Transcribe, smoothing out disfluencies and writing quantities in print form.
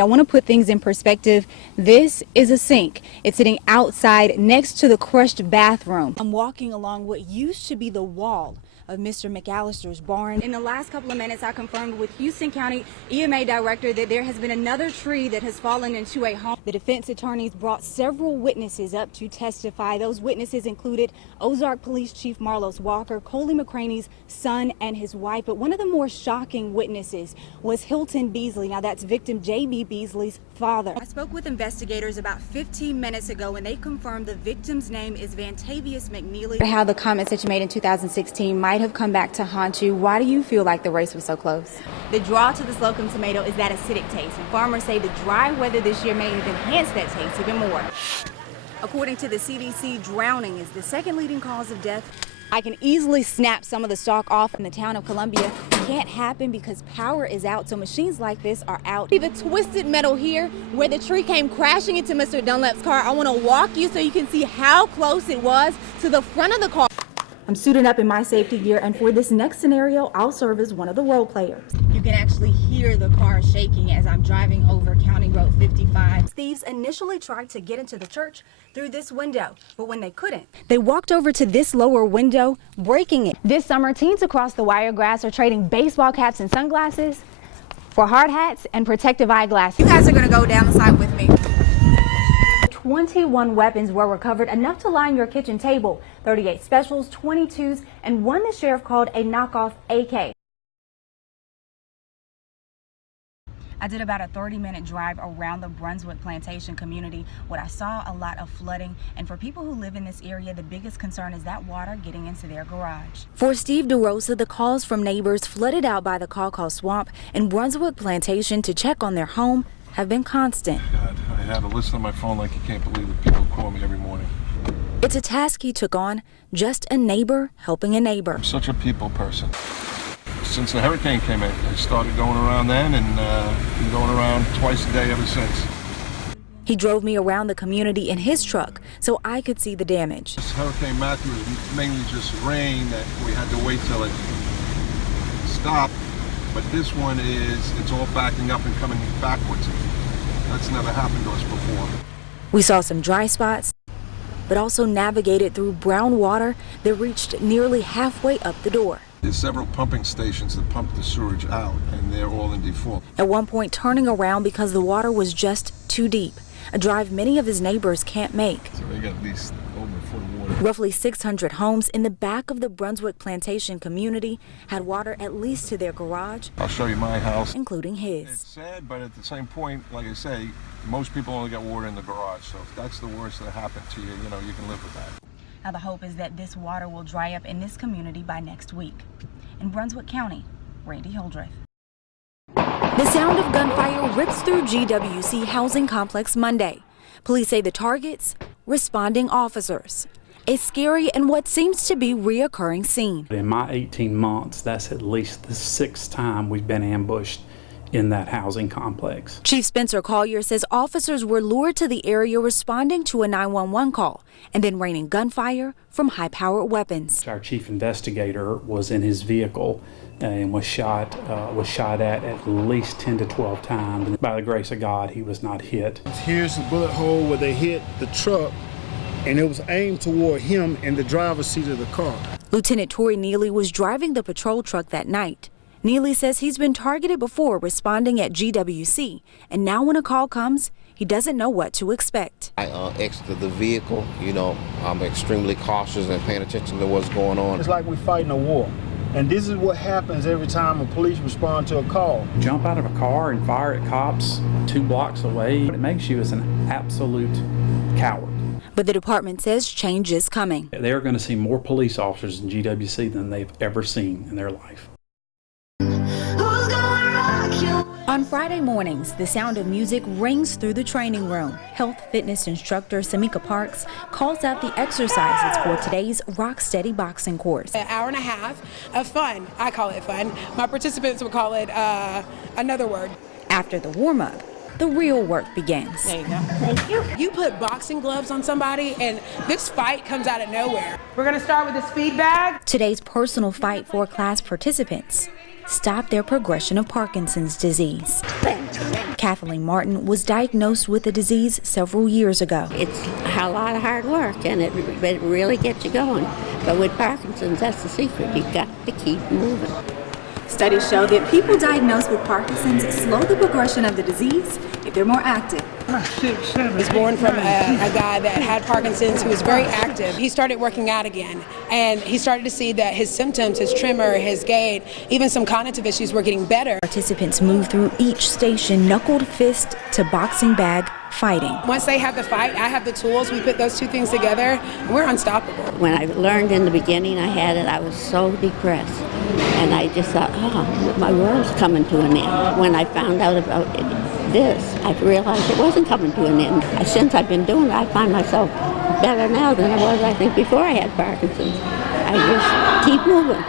I want to put things in perspective. This is a sink. It's sitting outside next to the crushed bathroom. I'm walking along what used to be the wall of Mr. McAllister's barn. In the last couple of minutes, I confirmed with Houston County EMA Director that there has been another tree that has fallen into a home. The defense attorneys brought several witnesses up to testify. Those witnesses included Ozark Police Chief Marlos Walker, Coley McCraney's son and his wife. But one of the more shocking witnesses was Hilton Beasley. Now that's victim J.B. Beasley's father. I spoke with investigators about 15 minutes ago and they confirmed the victim's name is Vantavius McNeely. How the comments that you made in 2016 might have come back to haunt you. Why do you feel like the race was so close? The draw to the Slocum tomato is that acidic taste, and farmers say the dry weather this year may have enhanced that taste even more. According to the CDC, drowning is the second leading cause of death. I can easily snap some of the stalk off in the town of Columbia. It can't happen because power is out, so machines like this are out. See the twisted metal here where the tree came crashing into Mr. Dunlap's car. I want to walk you so you can see how close it was to the front of the car. I'm suiting up in my safety gear, and for this next scenario, I'll serve as one of the role players. You can actually hear the car shaking as I'm driving over County Road 55. Thieves initially tried to get into the church through this window, but when they couldn't, they walked over to this lower window, breaking it. This summer, teens across the Wiregrass are trading baseball caps and sunglasses for hard hats and protective eyeglasses. You guys are gonna go down the side with me. 21 weapons were recovered, enough to line your kitchen table. 38 specials, 22s, and one the sheriff called a knockoff AK. I did about a 30-minute drive around the Brunswick Plantation community. What I saw, a lot of flooding, and for people who live in this area, the biggest concern is that water getting into their garage. For Steve DeRosa, the calls from neighbors flooded out by the Caw Swamp and Brunswick Plantation to check on their home have been constant. God, I have a list on my phone like you can't believe it. People call me every morning. It's a task he took on, just a neighbor helping a neighbor. I'm such a people person. Since the hurricane came in, I started going around then and been going around twice a day ever since. He drove me around the community in his truck so I could see the damage. This Hurricane Matthew was mainly just rain that we had to wait till it stopped. But this one it's all backing up and coming backwards. That's never happened to us before. We saw some dry spots, but also navigated through brown water that reached nearly halfway up the door. There's several pumping stations that pump the sewage out, and they're all in default. At one point, turning around because the water was just too deep, a drive many of his neighbors can't make. So they got at least over a foot of water. Roughly 600 homes in the back of the Brunswick Plantation community had water at least to their garage. I'll show you my house, including his. It's sad, but at the same point, like I say, most people only got water in the garage. So if that's the worst that happened to you, you know, you can live with that. Now the hope is that this water will dry up in this community by next week. In Brunswick County, Randi Hildreth. The sound of gunfire rips through GWC housing complex Monday. Police say the targets, responding officers. A scary and what seems to be reoccurring scene. In my 18 months, that's at least the 6th time we've been ambushed in that housing complex. Chief Spencer Collier says officers were lured to the area responding to a 911 call and then raining gunfire from high-powered weapons. Our chief investigator was in his vehicle and was shot at least 10 to 12 times. By the grace of God, he was not hit. Here's the bullet hole where they hit the truck, and it was aimed toward him in the driver's seat of the car. Lieutenant Torrey Neely was driving the patrol truck that night. Neely says he's been targeted before responding at GWC, and now when a call comes, he doesn't know what to expect. I exited the vehicle. You know, I'm extremely cautious and paying attention to what's going on. It's like we're fighting a war. And this is what happens every time a police respond to a call. Jump out of a car and fire at cops 2 blocks away. It makes you as an absolute coward. But the department says change is coming. They're going to see more police officers in GWC than they've ever seen in their life. On Friday mornings, the sound of music rings through the training room. Health fitness instructor Samika Parks calls out the exercises for today's Rock Steady boxing course. An hour and a half of fun. I call it fun. My participants would call it another word. After the warm-up, the real work begins. There you go. Thank you. You put boxing gloves on somebody and this fight comes out of nowhere. We're going to start with the speed bag. Today's personal fight for class participants stop their progression of Parkinson's disease. Kathleen Martin was diagnosed with the disease several years ago. It's a lot of hard work, and it really gets you going. But with Parkinson's, that's the secret. You've got to keep moving. Studies show that people diagnosed with Parkinson's slow the progression of the disease if they're more active. He was born from a guy that had Parkinson's who was very active. He started working out again, and he started to see that his symptoms, his tremor, his gait, even some cognitive issues were getting better. Participants move through each station, knuckled fist to boxing bag, fighting. Once they have the fight, I have the tools. We put those two things together, and we're unstoppable. When I learned in the beginning I had it, I was so depressed. And I just thought, oh, my world's coming to an end. When I found out about this, I realized it wasn't coming to an end. Since I've been doing it, I find myself better now than I was, I think, before I had Parkinson's. I just keep moving.